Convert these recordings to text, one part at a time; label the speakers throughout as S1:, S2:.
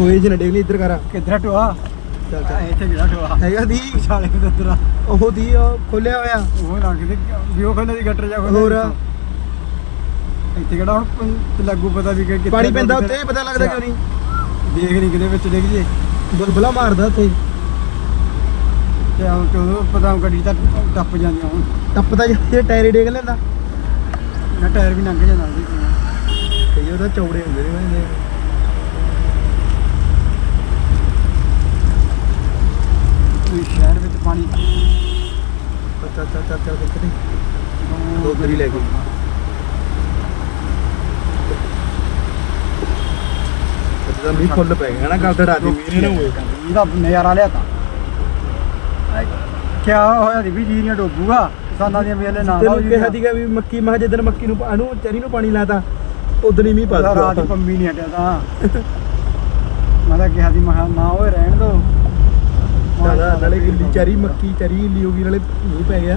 S1: ਟੋਏ ਨਾ ਡੇਗ ਇੱਧਰ ਕਰ।
S2: ਕਿੱਧਰ ਟੋਆ?
S1: ਚੱਲ ਚੱਲ।
S2: ਇੱਥੇ ਜਿਹੜਾ ਟੋਆ।
S1: ਹੈਗਾ ਦੀ।
S2: ਛਾਲੇ ਦੇ ਅੰਦਰ
S1: ਉਹ ਦੀ ਉਹ ਖੋਲਿਆ ਹੋਇਆ।
S2: ਉਹ ਲੱਗ ਦੇ ਵੀ ਉਹ ਖੋਲੇ ਦੀ ਗੱਟਰ ਜਾ ਖੋਲੇ
S1: ਹੋਰ?
S2: ਇੱਥੇ। ਕਿਹੜਾ ਹੁਣ ਲੱਗੂ ਪਤਾ ਵੀ ਕਿ ਕਿੱਥੇ
S1: ਪਾਣੀ ਪੈਂਦਾ ਉੱਤੇ ਪਤਾ ਲੱਗਦਾ ਕਿਉਂ ਨਹੀਂ।
S2: ਦੇਖ ਨਹੀਂ ਕਿਤੇ ਵਿੱਚ ਡਿੱਗ ਜੇ।
S1: ਬੁਲਬੁਲਾ ਮਾਰਦਾ ਉੱਥੇ।
S2: ਤੇ ਆਉਂ ਤੇ ਉਦੋਂ ਪਤਾ ਗੱਡੀ ਤਾਂ ਟੱਪ ਜਾਂਦੀਆਂ ਹੁਣ।
S1: ਟੱਪਦਾ ਜੇ ਟਾਇਰ ਹੀ ਡੇਗ ਲੈਂਦਾ।
S2: ਨਾ ਟਾਇਰ ਵੀ ਲੰਘ ਜਾਂਦਾ।
S1: ਤੇ ਉਹਦਾ ਚੌੜੇ ਹੁੰਦੇ ਨੇ।
S2: ਵੀ ਸ਼ਹਿਰ ਵਿੱਚ ਪਾਣੀ
S1: ਚੱਲ ਚੱਲ ਚੱਲ ਚੱਲ ਕਿੱਥੇ ਦੋ ਤਰੀ ਲੈ ਕੇ। ਜਦੋਂ ਵੀ ਫੁੱਲ ਪੈ ਗਿਆ ਨਾ ਗੱਲ ਤੇ ਡਾਦੀ ਵੀਰੇ ਨੇ ਹੋਏ
S2: ਇਹਦਾ ਨਜ਼ਾਰਾ ਲਿਆ ਤਾਂ। ਕਿਆ ਹੋਇਆ ਦੀ ਵੀ ਜੀਰੀਆਂ ਡੋਬੂਗਾ? ਕਿਸਾਨਾਂ ਦੀਆਂ ਵੇਲੇ ਨਾ
S1: ਤੈਨੂੰ ਕਿਹਾ ਸੀਗਾ ਵੀ ਮੱਕੀ ਮਾ ਜਦੋਂ ਮੱਕੀ ਨੂੰ ਅਨੂ ਚਰੀ ਨੂੰ ਪਾਣੀ ਲਾਤਾ ਉਦੋਂ ਹੀ ਮੀਂਹ ਪਾ
S2: ਰਾਤ ਪੰਮੀ ਨਹੀਂ ਹਟਿਆ ਤਾਂ। ਮੈਂ ਤਾਂ ਕਿਹਾ ਦੀ ਮਹਾ ਨਾ ਹੋਏ ਰਹਿਣ ਦੋ।
S1: ਨਾਲੇ ਨਾਲੇ ਗਿੱਲੀ ਚਰੀ ਮੱਕੀ ਚਰੀ ਗਿੱਲੀ ਹੋ ਗਈ ਨਾਲੇ ਮੀਂਹ ਪੈ ਗਿਆ।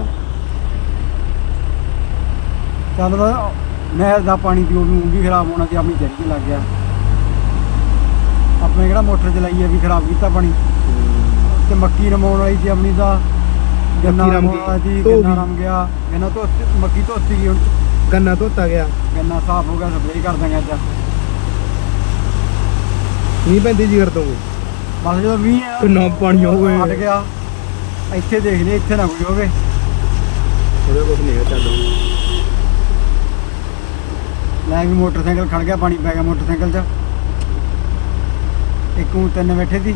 S2: ਚੱਲ ਵਾ, ਨਹਿਰ ਦਾ ਪਾਣੀ ਦੀ ਉਹ ਵੀ ਖਰਾਬ ਹੋਣਾ ਤੇ ਆਪਣੀ ਚਰੀ ਲੱਗ ਗਿਆ। ਆਪਣੇ ਕਿਹੜਾ ਮੋਟਰ ਚਲਾਈ ਹੈ ਵੀ ਖਰਾਬ ਕੀਤਾ ਪਾਣੀ? ਤੇ ਮੱਕੀ ਰਮਾਉਣ ਵਾਲੀ ਸੀ ਆਪਣੀ ਦਾ ਗੰਨਾ
S1: ਰਮ ਧੋ
S2: ਗੰਨਾ। ਰਮ ਗਿਆ। ਗੰਨਾ ਧੋਤੀ ਮੱਕੀ ਧੋਤੀ ਗਈ ਹੁਣ।
S1: ਗੰਨਾ ਧੋਤਾ ਗਿਆ।
S2: ਗੰਨਾ ਸਾਫ਼ ਹੋ ਗਿਆ ਸਪਰੇਅ ਕਰ ਦਾਂਗੇ ਅੱਜ।
S1: ਮੀਂਹ ਪੈਂਦੀ ਜੀ ਕਰ ਦੋਗੇ
S2: ਬਸ ਜਦੋਂ ਮੀਂਹ
S1: ਕਿੰਨਾ ਪਾਣੀ ਹੋ
S2: ਹਟ
S1: ਗਿਆ।
S2: ਗਿਆ ਇੱਥੇ ਦੇਖ ਲਈ ਇੱਥੇ ਨਾ ਕੋਈ ਹੋਵੇ।
S1: ਉਹਦਾ ਕੁਝ ਨਹੀਂ ਹੈ ਚੱਲ।
S2: ਲੈ ਵੀ ਮੋਟਰਸਾਈਕਲ ਖੜ ਗਿਆ ਪਾਣੀ ਪੈ ਗਿਆ ਮੋਟਰਸਾਈਕਲ 'ਚ। ਇੱਕ ਨੂੰ ਤਿੰਨ ਬੈਠੇ ਸੀ।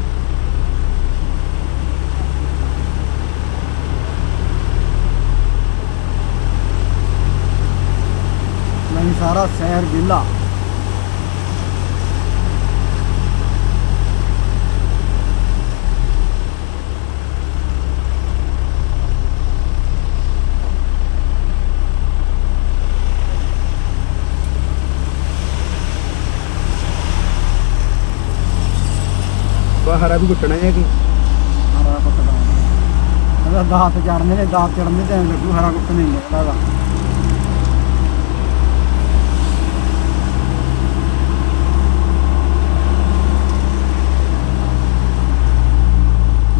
S2: ਨਹੀਂ ਸਾਰਾ ਸ਼ਹਿਰ ਵਿਹਲਾ।
S1: ਬਾਹਰ ਆ ਵੀ ਘੁੱਟਣਾ ਹੈ ਕਿ?
S2: ਹਰਾ ਕੁੱਟਦਾ ਇਹਦਾ ਦਾਤ ਚੜਨੇ ਨੇ ਦਾਤ ਚੜਨ ਦੇ ਟਾਈਮ ਲੱਗੂ ਹਰਾ ਕੁੱਟ ਨਹੀਂ ਲੱਗਦਾ ਗਾ।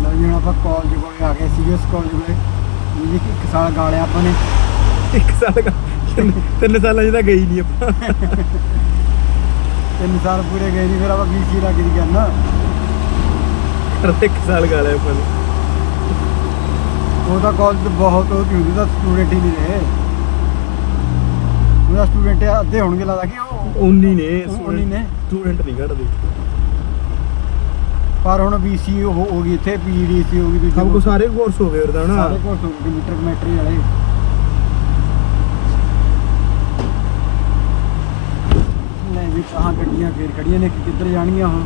S2: ਲਓ ਜੀ ਹੁਣ ਆਪਾਂ ਕਾਲਜ ਕੋਲੇ ਆ ਗਏ ਸੀਰੀਅਸ ਕਾਲਜ ਕੋਲੇ। ਜੀ ਕਿ ਇੱਕ ਸਾਲ ਗਾਲਿਆ ਆਪਾਂ ਨੇ।
S1: ਇੱਕ ਸਾਲ ਦਾ ਤਿੰਨ- ਸਾਲਾਂ ਤਾਂ ਗਈ ਨਹੀਂ ਆਪਾਂ।
S2: ਤਿੰਨ ਸਾਲ ਪੂਰੇ ਗਏ ਨਹੀਂ ਫਿਰ ਆਪਾਂ ਬੀਸੀ ਲੱਗ ਗਈ ਕਰਨਾ।
S1: ਕਰ ਇੱਕ ਸਾਲ ਗਾ ਲਿਆ ਆਪਾਂ ਨੇ।
S2: ਉਹ ਤਾਂ ਕਾਲਜ ਬਹੁਤ ਉਹ ਹੁੰਦੀ ਤਾਂ ਸਟੂਡੈਂਟ ਹੀ ਨਹੀਂ ਰਹੇ ਉਹਦਾ ਸਟੂਡੈਂਟ ਅੱਧੇ ਹੋਣਗੇ ਲੱਗਦਾ ਕਿ ਉਹ
S1: 19 ਨੇ
S2: ਉੱਨੀ ਨੇ।
S1: ਸਟੂਡੈਂਟ ਨਹੀਂ ਘਟਦੇ।
S2: ਪਰ ਹੁਣ BC ਉਹ ਹੋ ਗਈ ਇੱਥੇ PDC ਹੋ ਗਈ ਦੂਜੀ
S1: ਸਭ ਕੋ ਸਾਰੇ ਕੋਰਸ ਹੋ ਗਏ ਉਹਦਾ ਨਾ
S2: ਸਾਰੇ ਕੋਰਸ ਹੋ ਗਏ ਕੰਪਿਊਟਰ ਕਮੈਟਰੀ ਵਾਲੇ। ਲੈ ਵੀ ਕਹਾਂ ਗੱਡੀਆਂ ਫੇਰ ਖੜੀਆਂ ਨੇ ਕਿ ਕਿੱਧਰ ਜਾਣੀਆਂ ਹੁਣ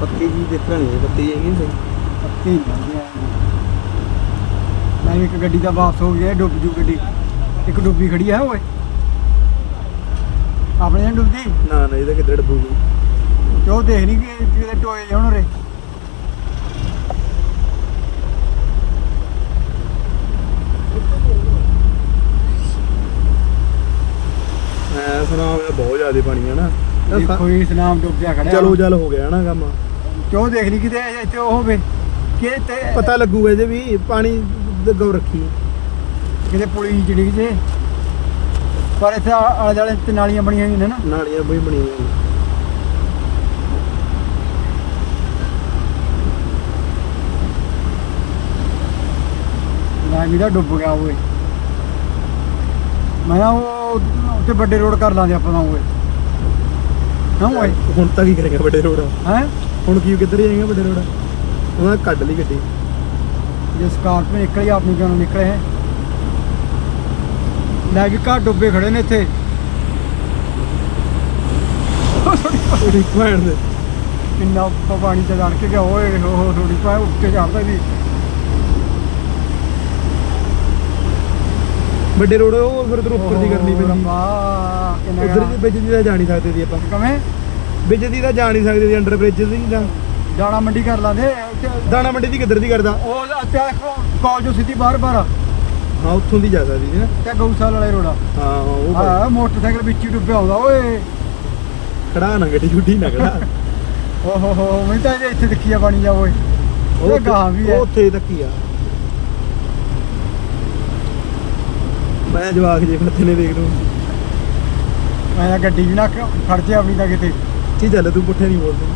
S1: ਪੱਤੀ ਜੀ ਦੇਖਣਾ ਨਹੀਂ ਪੱਤੀ ਜੀ ਨਹੀਂ ਸਹੀ
S2: ਪੱਕੇ ਹੀ ਜਾਂਦੀਆਂ ਲੈ ਵੀ ਇੱਕ ਗੱਡੀ ਦਾ ਵਾਪਸ ਹੋ ਗਿਆ ਡੁੱਬ ਜੂ ਗੱਡੀ। ਇੱਕ ਡੁੱਬੀ ਖੜੀ ਹੈ ਓਏ। ਆਪਣੇ ਨਾਲ ਡੁੱਬਦੀ?
S1: ਨਾ ਨਾ ਇਹਦਾ ਕਿੱਧਰ ਡੱਬੂਗੀ।
S2: ਤੇ ਉਹ ਦੇਖ ਨਹੀਂ ਕਿ ਕਿਤੇ ਟੋਏ ਹੁਣ ਰੇ
S1: ਮੈਂ ਸੁਣਾ ਹੋਇਆ ਬਹੁਤ ਜ਼ਿਆਦਾ ਪਾਣੀ ਹੈ ਨਾ। ਇਹ
S2: ਦੇਖੋ ਇਸ ਨਾਮ ਡੁੱਬਿਆ ਖੜਿਆ।
S1: ਚਲੋ ਚੱਲ ਹੋ ਗਿਆ ਨਾ ਕੰਮ।
S2: ਕਿਉਂ ਦੇਖ ਨਹੀਂ ਕਿਤੇ ਇੱਥੇ ਉਹ ਹੋਵੇ? ਕਿ ਤੇ
S1: ਪਤਾ ਲੱਗੂਗਾ ਇਹਦੇ ਵੀ ਪਾਣੀ ਦੇ ਰੱਖੀ।
S2: ਕਿਤੇ ਪੁਲੀ ਚ ਡਿੱਗ ਜੇ। ਪਰ ਇੱਥੇ ਆ- ਆਲੇ ਦੁਆਲੇ ਤੇ ਨਾਲੀਆਂ ਬਣੀਆਂ ਹੋਈਆਂ ਨੇ ਨਾ।
S1: ਨਾਲੀਆਂ ਬਈ ਬਣੀ ਹੋਈਆਂ ਨੇ।
S2: ਮੈਂ ਵੀ ਤਾਂ ਡੁੱਬ ਗਿਆ ਓਏ। ਮੈਂ ਕਿਹਾ ਉਹ ਉੱਤੇ ਵੱਡੇ ਰੋਡ ਕਰ ਲਾਂਦੇ ਆਪਾਂ ਤਾਂ ਓਏ। ਹਾਂ ਓਏ?
S1: ਹੁਣ ਤਾਂ ਕੀ ਕਰੇਗਾ ਵੱਡੇ ਰੋਡ?
S2: ਹੈ?
S1: ਹੁਣ ਕੀ ਕਿੱਧਰ ਜਾਏਗਾ ਵੱਡੇ ਰੋਡ ਉਹਨਾਂ ਕੱਢ ਲਈ ਗੱਡੀ।
S2: ਜੇ ਸਕਾਰਪੀਓ ਨਿਕਲੀ ਆਪਣੀ ਜਾਨੋਂ ਨਿਕਲੇ ਹੈ ਲੈ ਵੀ ਘਰ ਡੁੱਬੇ ਖੜੇ ਨੇ ਇੱਥੇ।
S1: ਉਹਦੀ ਭੈਣ ਦੇ।
S2: ਕਿੰਨਾ ਉੱਪਰ ਪਾਣੀ ਤੇ ਲੜ ਕੇ ਗਿਆ ਓਏ ਹੋ ਥੋੜੀ ਪਾ ਉੱਤੇ ਚੜਦਾ ਵੀ।
S1: ਵੱਡੇ ਰੋਡ ਉਹ ਫਿਰ ਉਧਰ ਉੱਪਰ ਦੀ ਕਰਨੀ ਪੈਂਦੀ।
S2: ਰੱਬਾ ਕਿੰਨਾ
S1: ਉਧਰ ਦੀ ਵਿੱਚ ਦੀ ਤਾਂ ਜਾ ਨਹੀਂ ਸਕਦੇ ਸੀ ਆਪਾਂ।
S2: ਕਵੇਂ?
S1: ਵਿੱਚ ਦੀ ਤਾਂ ਜਾ ਨਹੀਂ ਸਕਦੇ ਸੀ ਅੰਡਰ ਬ੍ਰਿਜ ਦੀ ਜਾਂ
S2: ਦਾਣਾ ਮੰਡੀ ਕਰ ਲਾਂਦੇ ਉੱਥੇ-
S1: ਦਾਣਾ ਮੰਡੀ ਦੀ ਕਿੱਧਰ ਦੀ ਕਰਦਾ?
S2: ਉਹ ਅੱਛਾ ਕਾਲਜੋ ਸਿੱਧੀ ਬਾਹਰ ਬਾਹਰ
S1: ਹਾਂ ਉੱਥੋਂ ਦੀ ਜਾ ਸਕਦੀ ਸੀ ਨਾ
S2: ਤੇ ਗਊਸ਼ਾਲਾ ਵਾਲੇ ਰੋੜਾ
S1: ਹਾਂ ਉਹ
S2: ਹਾਂ ਮੋਟਰਸਾਈਕਲ ਵਿੱਚ ਹੀ ਡੁੱਬਿਆ ਹੁੰਦਾ ਓਏ।
S1: ਖੜਾ ਨਾ ਗੱਡੀ ਗੁੱਡੀ ਨਾ ਖੜਾ।
S2: ਓ ਹੋ ਹੋ ਮੈਂ ਤਾਂ ਇਹਦੇ ਇੱਥੇ ਦੇਖੀ ਆ ਬਣੀ ਜਾ ਓਏ। ਉਹ ਗਾਂ ਵੀ ਹੈ।
S1: ਉਹ ਉੱਥੇ ਤੱਕ ਹੀ ਆ। ਮੈਂ ਜਵਾਕ ਜੇ ਫਿਰਤੇ ਨੇ ਦੇਖ ਲੂ
S2: ਮੈਂ ਗੱਡੀ ਵੀ ਨਾ ਖ- ਖੜ ਜੇ ਆਪਣੀ ਤਾਂ ਕਿਤੇ।
S1: ਚੀ ਚੱਲ ਤੂੰ ਪੁੱਠੇ ਨਹੀਂ ਬੋਲਦਾ।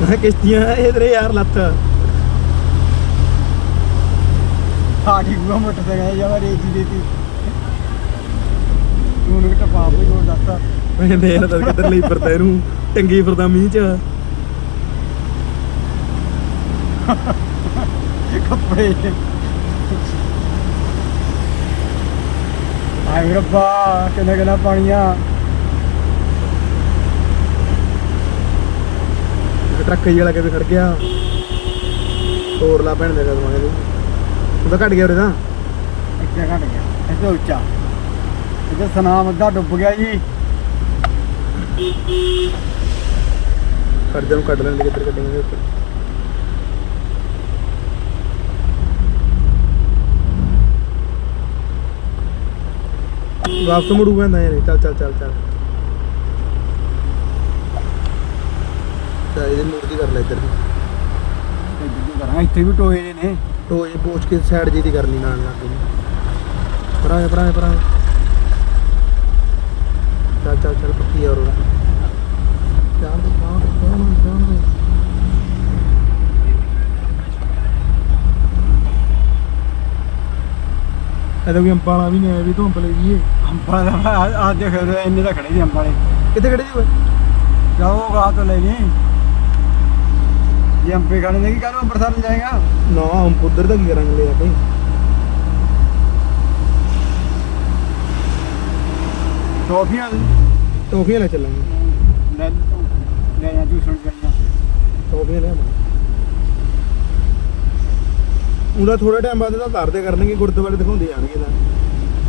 S1: ਮੈਂ ਕਿਸ਼ਤੀਆਂ ਇਹ ਤੇਰੇ ਯਾਰ ਲੱਤ
S2: ਗਈ ਗੁਆ ਮੋਟਰਸਾਈਕਲ ਜਾਂ ਮੈਂ ਰੇਜੀ ਦੇਤੀ ਤੂੰ ਨੂੰ ਟਪਾ ਪਈ ਹੋਰ ਦੱਸ
S1: ਮੈਂ ਦੇਖ ਤਾਂ ਕਿੱਧਰ ਲਈ ਫਿਰਦਾ ਇਹਨੂੰ। ਟੰਗੀ ਫਿਰਦਾ ਮੀਂਹ ਚ।
S2: ਕੱਪੜੇ। ਆਏ ਰੱਬਾ ਕਿੰਨਾ ਕਿੰਨਾ ਪਾਣੀਆਂ।
S1: ਟਰੱਕ ਹੀ ਵਾਲਾ ਕਿਵੇਂ ਖੜ ਗਿਆ। ਤੋਰ ਲਾ ਭੈਣ ਦੇ ਕਦਮਾਂ ਦੇ ਉਹ ਤਾਂ ਘਟ ਗਿਆ ਉਰੇ ਤਾਂ।
S2: ਇੱਥੇ ਘਟ ਗਿਆ। ਇੱਥੇ ਉੱਚਾ। ਇੱਥੇ ਸਨਾਮ ਅੱਧਾ ਡੁੱਬ ਗਿਆ ਜੀ।
S1: ਕੱਢ ਦੇ ਨੂੰ ਕੱਢ ਲੈਣ ਦੇ ਕਿੱਧਰ ਕੱਢेंगे ਉੱਪਰ ਵਾਪਸ ਮੁੜੂ ਪੈਂਦਾ ਯਾਰ ਚੱਲ ਚੱਲ ਚੱਲ ਚੱਲ। ਤਾਂ ਇਹਦੇ ਮੂਰਤੀ ਕਰ ਲੈ ਇੱਧਰ ਦੀ
S2: ਇੱਧਰ ਦੀ ਕਰਾਂਗਾ ਇੱਥੇ ਵੀ ਟੋਏ ਜਿਹੇ ਨੇ।
S1: ਟੋਏ ਪੋਚ ਕੇ ਸਾਈਡ ਜੀ ਦੀ ਕਰ ਲਈ ਨਾਲ ਲੱਗ ਗਈ। ਪਰਾਂ ਪਰਾਂ ਪਰਾਂ ਚੱਲ ਚੱਲ ਚੱਲ ਪੱਕੀ ਆ ਰੋੜਾ ਚੱਲ ਦੇ ਕਾਉਂ ਦੇ ਕਾਉਂ ਦੇ ਕਾਉਂ ਦੇ। ਇਹਦਾ ਕੋਈ ਅੰਪਾਲਾ ਵੀ ਨਹੀਂ ਆਇਆ ਵੀ ਧੁੰਪ ਲੈ ਜੀਏ
S2: ਅੰਬਾਂ ਦਾ ਆ ਦੇਖ ਇੰਨੇ ਤਾਂ ਖੜੇ ਸੀ ਅੰਬਾਂ ਵਾਲੇ।
S1: ਕਿੱਥੇ ਖੜੇ ਜੀ
S2: ਜਾਓ ਗਾ ਤੋਂ ਲੈ ਜੀ। ਜੇ ਅੰਬੇ ਖਾਣੇ ਨੇ ਕੀ ਕਰੂ ਅੰਮ੍ਰਿਤਸਰ ਨੂੰ ਜਾਏਗਾ?
S1: ਨਾ ਹਮ ਉਧਰ ਦਾ ਕੀ ਕਰਾਂਗੇ ਲੈ ਆਪੇ
S2: ਟੋਫੀਆਂ
S1: ਟੋਫੀਆਂ ਲੈ ਚੱਲਾਂਗੇ।
S2: ਲੈ ਲੈ ਜਾਂ ਜੂਸਣ ਜਾਈਆਂ
S1: ਟੋਫੀਆਂ ਲੈ ਆਵਾਂਗੇ। ਉਹਦਾ ਥੋੜਾ ਟਾਈਮ ਬਾਅਦ ਤਾਂ ਧਰਦੇ ਕਰਨਗੇ ਗੁਰਦੁਆਰੇ ਦਿਖਾਉਂਦੇ ਜਾਣਗੇ ਤਾਂ।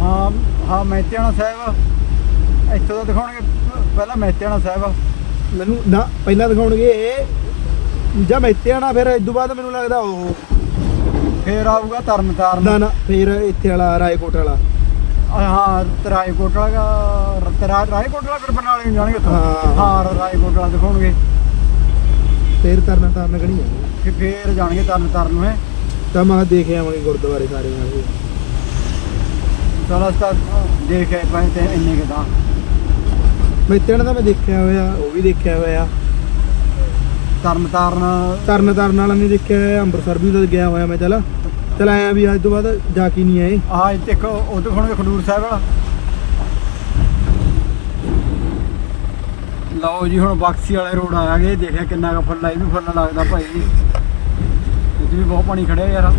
S2: ਹਾਂ ਹਾਂ ਮੈਤਿਆਣਾ ਸਾਹਿਬ। ਇੱਥੋਂ ਦਾ ਦਿਖਾਉਣਗੇ ਪਹਿਲਾਂ ਮੈਤਿਆਣਾ ਸਾਹਿਬ।
S1: ਮੈਨੂੰ ਨਾ ਪਹਿਲਾਂ ਦਿਖਾਉਣਗੇ ਇਹ ਜਾਂ ਮੈਤੇ ਆਣਾ ਫਿਰ ਇਸ ਤੋਂ ਬਾਅਦ ਮੈਨੂੰ ਲੱਗਦਾ ਉਹ
S2: ਫੇਰ ਆਊਗਾ ਤਰਨਤਾਰਨ।
S1: ਨਾ ਨਾ ਫਿਰ ਇੱਥੇ ਵਾਲਾ ਰਾਏਕੋਟ ਵਾਲਾ।
S2: ਆ, ਹਾਂ ਰਾਏਕੋਟ ਵਾਲਾ ਤਰਾ ਰਾਏਕੋਟ ਵਾਲਾ ਫਿਰ ਬਰਨਾਲੇ ਨੂੰ ਜਾਣਗੇ ਉੱਥੋਂ।
S1: ਹਾਂ।
S2: ਹਾਂ। ਰਾਏਕੋਟ ਵਾਲਾ ਦਿਖਾਉਣਗੇ।
S1: ਫਿਰ ਤਰਨਾ ਤਾਰਨ ਕਣੀ ਜਾਣਾ
S2: ਫਿਰ ਫੇਰ ਜਾਣਗੇ ਤਰਨਤਾਰਨ ਨੂੰ ਹੈ।
S1: ਤਾਂ ਮੈਂ ਕਿਹਾ ਦੇਖ ਆਵਾਂਗੇ ਗੁਰਦੁਆਰੇ ਸਾਰੇ ਨਾਲ
S2: ਚਲ ਅਸਤਾ ਦੇਖ ਪਏ ਤੇ ਇੰਨੇ ਕਿਦਾਂ
S1: ਮੈਤੇ ਆਣਾ ਤਾਂ ਮੈਂ ਦੇਖਿਆ ਹੋਇਆ ਉਹ ਵੀ ਦੇਖਿਆ ਹੋਇਆ।
S2: ਤਰਨਤਾਰਨ
S1: ਤਰਨ। ਤਾਰਨ ਵਾਲਾ ਨਹੀਂ ਦੇਖਿਆ ਹੋਇਆ ਅੰਮ੍ਰਿਤਸਰ ਵੀ ਉਦੋਂ ਗਿਆ ਹੋਇਆ ਮੈਂ ਚੱਲ। ਚੱਲ ਆਇਆ ਵੀ ਅੱਜ ਤੋਂ ਬਾਅਦ ਜਾ ਕੇ ਨਹੀਂ ਆਏ।
S2: ਆਹ ਇੱਥੇ ਇੱਕ ਉਹ ਦਿਖਾਉਣਗੇ ਖਡੂਰ ਸਾਹਿਬ ਵਾਲਾ। ਲਓ ਜੀ ਹੁਣ ਬਕਸੀ ਵਾਲੇ ਰੋਡ ਆ ਗਏ। ਦੇਖਿਆ ਕਿੰਨਾ ਕੁ ਫੁੱਲਾ ਇਹ ਵੀ ਫੁੱਲ ਲੱਗਦਾ ਭਾਈ। ਇਹ 'ਚ ਵੀ ਬਹੁਤ ਪਾਣੀ ਖੜਿਆ ਯਾਰ।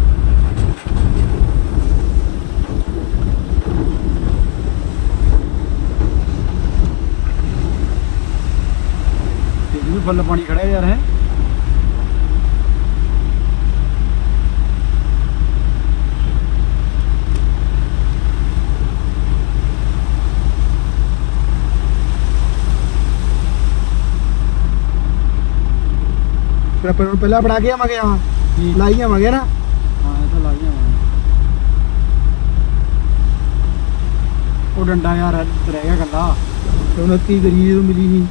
S2: ਵੀ ਫੁੱਲ ਪਾਣੀ ਖੜਿਆ ਯਾਰ ਹੈ।
S1: ਫਿਰ ਆਪਾਂ ਪਹਿਲਾਂ ਬਣਾ ਕੇ ਆਵਾਂਗੇ ਆ
S2: ਕੀ
S1: ਲਾਈ ਆਵਾਂਗੇ ਨਾ।
S2: ਹਾਂ ਇਹ ਤਾਂ ਲਾਈਆਂ ਵਾ ਉਹ ਡੰਡਾ ਯਾਰ ਰਹਿ ਗਿਆ ਗੱਲਾ
S1: ਤੇ ਹੁਣ ਕੀ ਕਰੀਏ ਜਦੋਂ ਮਿਲੀ ਨਹੀਂ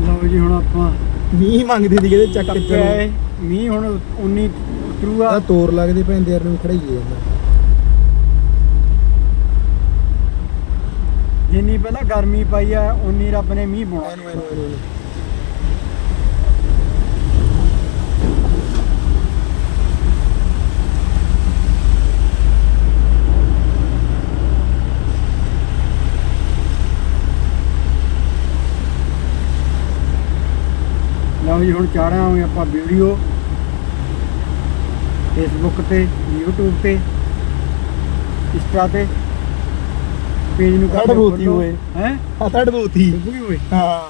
S2: ਲਓ ਜੀ ਹੁਣ ਆਪਾਂ
S1: ਮੀਂਹ ਮੰਗਦੇ ਸੀ ਕਿਤੇ ਚੱਕ ਕੇ
S2: ਏ ਮੀਂਹ ਹੁਣ 19 ਉਤਰੂਗਾ
S1: ਆ ਤੋਰ ਲੱਗਦੇ ਪੈਂਦੇ ਯਾਰ ਨੂੰ ਖੜਾਈਏ ਜਾਂਦਾ
S2: ਜਿੰਨੀ ਪਹਿਲਾਂ ਗਰਮੀ ਪਾਈ ਆ ਉਨੀ ਰੱਬ ਨੇ ਮੀਂਹ ਪਾਉਣਾ। ਲਓ ਜੀ ਹੁਣ ਚਾੜਾਂਗੇ ਆਪਾਂ ਵੀਡੀਓ ਫੇਸਬੁੱਕ ਤੇ YouTube ਤੇ ਇੰਸਟਾ ਤੇ। ਪੇਜ ਨੂੰ
S1: ਕੱਢ ਬੂਤੀ ਓਏ।
S2: ਹੈ
S1: ਆ ਤੜ ਬੂਤੀ
S2: ਵੀ ਓਏ
S1: ਹਾਂ।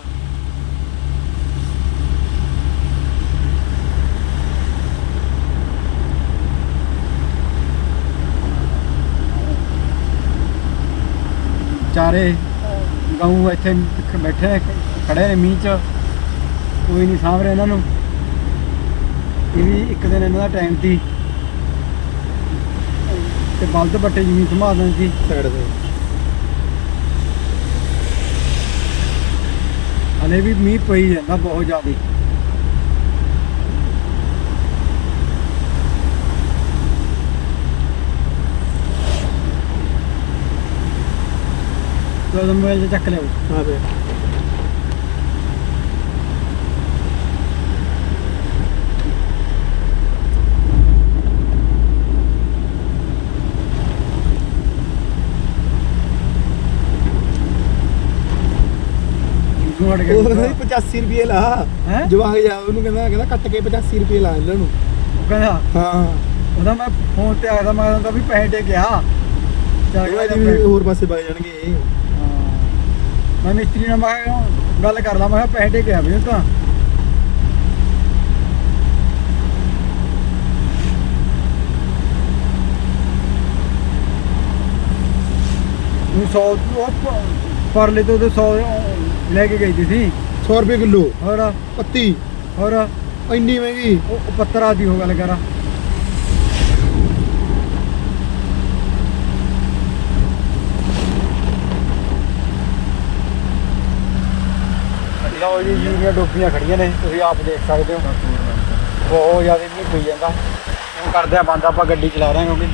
S2: ਵਿਚਾਰੇ ਗਊ ਇੱਥੇ ਬੈਠੇ ਖੜੇ ਨੇ ਮੀਂਹ ਚ। ਕੋਈ ਨਹੀਂ ਸਾਂਭ ਰਿਹਾ ਇਹਨਾਂ ਨੂੰ। ਇਹ ਵੀ ਇੱਕ ਦਿਨ ਇਹਨਾਂ ਦਾ ਟਾਈਮ ਸੀ। ਤੇ ਬਲਦ ਬੱਟੇ ਜ਼ਮੀਨ ਸੰਭਾਲ ਦੇਣੀ ਸੀ।
S1: ਸਾਈਡ ਤੇ।
S2: ਹਲੇ ਵੀ ਮੀਂਹ ਪਈ ਜਾਂਦਾ ਬਹੁਤ ਜ਼ਿਆਦਾ। ਤੋ ਮੋਬਾਈਲ 'ਚ ਚੱਕ ਲਿਓ
S1: ਹਾਂ ਬੇ
S2: ਤੂੰ ਹਟ
S1: ਉਹ ਕਹਿੰਦਾ
S2: ਗਿਆ
S1: ਸੀ 85 ਰੁਪਏ ਲਾ।
S2: ਹੈ?
S1: ਜਵਾਕ ਜਾ ਉਹਨੂੰ ਕਹਿੰਦਾ ਕਹਿੰਦਾ ਕੱਟ ਕੇ 85 ਰੁਪਏ ਲਾ ਇਹਨਾਂ ਨੂੰ।
S2: ਉਹ ਕਹਿੰਦਾ
S1: ਹਾਂ।
S2: ਉਹਦਾ ਮੈਂ ਫੋਨ ਤੇ ਆਇਆ ਮੈਂ ਕਹਿੰਦਾ ਵੀ ਪੈਸੇ ਦੇ ਗਿਆ। ਚੱਲ ਗਿਆ
S1: ਵੀ ਹੋਰ ਪਾਸੇ ਵਗ ਜਾਣਗੇ।
S2: ਹਾਂ। ਮੈਂ ਮਿਸਤਰੀ ਨਾਲ ਮੈਂ ਕਿਹਾ ਗੱਲ ਕਰ ਲਾ। ਮੈਂ ਕਿਹਾ ਪੈਸੇ ਦੇ ਗਿਆ ਵੀ ਉਹ ਤਾਂ। ਉਹ 100 ਉਹ ਪ- ਪਰਲੇ ਤੋਂ ਉਹਦੇ 100 ਲੈ ਕੇ ਗਈ ਸੀ।
S1: 100 ਰੁਪਏ ਕਿਲੋ।
S2: ਹੋਰ?
S1: ਪੱਤੀ।
S2: ਹੋਰ?
S1: ਇੰਨੀ ਮਹਿੰਗੀ।
S2: ਉਹ ਉਹ ਪੱਤਰਾ ਦੀ ਹੋ ਗੱਲ ਕਰਾਂ। ਲਓ ਜੀ ਜੀ ਦੀਆਂ ਡੋਬੀਆਂ ਖੜੀਆਂ ਨੇ ਤੁਸੀਂ ਆਪ ਦੇਖ ਸਕਦੇ ਹੋ। ਬਹੁਤ ਜ਼ਿਆਦਾ ਮੀਂਹ ਪਈ ਜਾਂਦਾ। ਹੁਣ ਕਰਦੇ ਆ ਬੰਦ ਆਪਾਂ ਗੱਡੀ ਚਲਾ ਰਹੇ ਹਾਂ ਕਿਉਂਕਿ